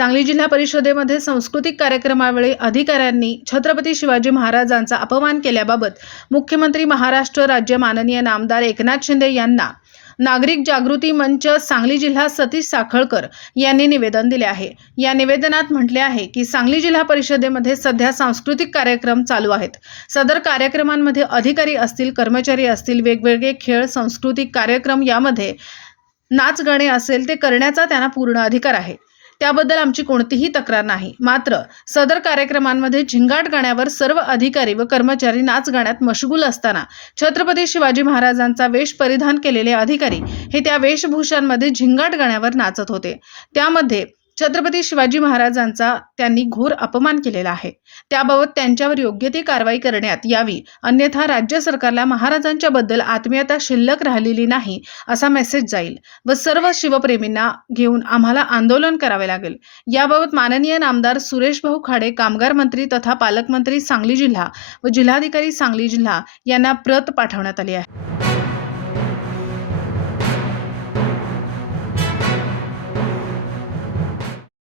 सांगली जिल्हा परिषदेमध्ये सांस्कृतिक कार्यक्रमावेळी अधिकाऱ्यांनी छत्रपती शिवाजी महाराजांचा अपमान केल्याबाबत मुख्यमंत्री महाराष्ट्र राज्य माननीय नामदार एकनाथ शिंदे यांना नागरिक जागृती मंच सांगली जिल्हा सतीश साखळकर यांनी निवेदन दिले आहे। या निवेदनात म्हटले आहे की सांगली जिल्हा परिषदेमध्ये सध्या सांस्कृतिक कार्यक्रम चालू आहेत। सदर कार्यक्रमांमध्ये अधिकारी असतील, कर्मचारी असतील, वेगवेगळे खेळ, सांस्कृतिक कार्यक्रम यामध्ये नाच गाणे असेल ते करण्याचा त्यांना पूर्ण अधिकार आहे। त्याबद्दल आमची कोणतीही तक्रार नाही। मात्र सदर कार्यक्रमांमध्ये झिंगाट गाण्यावर सर्व अधिकारी व कर्मचारी नाच गाण्यात मशगूल असताना छत्रपती शिवाजी महाराजांचा वेश परिधान केलेले अधिकारी हे त्या वेशभूषांमध्ये झिंगाट गाण्यावर नाचत होते। त्यामध्ये छत्रपती शिवाजी महाराजांचा त्यांनी घोर अपमान केलेला आहे। त्याबाबत त्यांच्यावर योग्य ती कारवाई करण्यात यावी, अन्यथा राज्य सरकारला महाराजांच्या बद्दल आत्मीयता शिल्लक राहिलेली नाही असा मेसेज जाईल व सर्व शिवप्रेमींना घेऊन आम्हाला आंदोलन करावे लागेल। याबाबत माननीय नामदार सुरेश भाऊ खाडे, कामगार मंत्री तथा पालकमंत्री सांगली जिल्हा व जिल्हाधिकारी सांगली जिल्हा यांना प्रत पाठवण्यात आली आहे।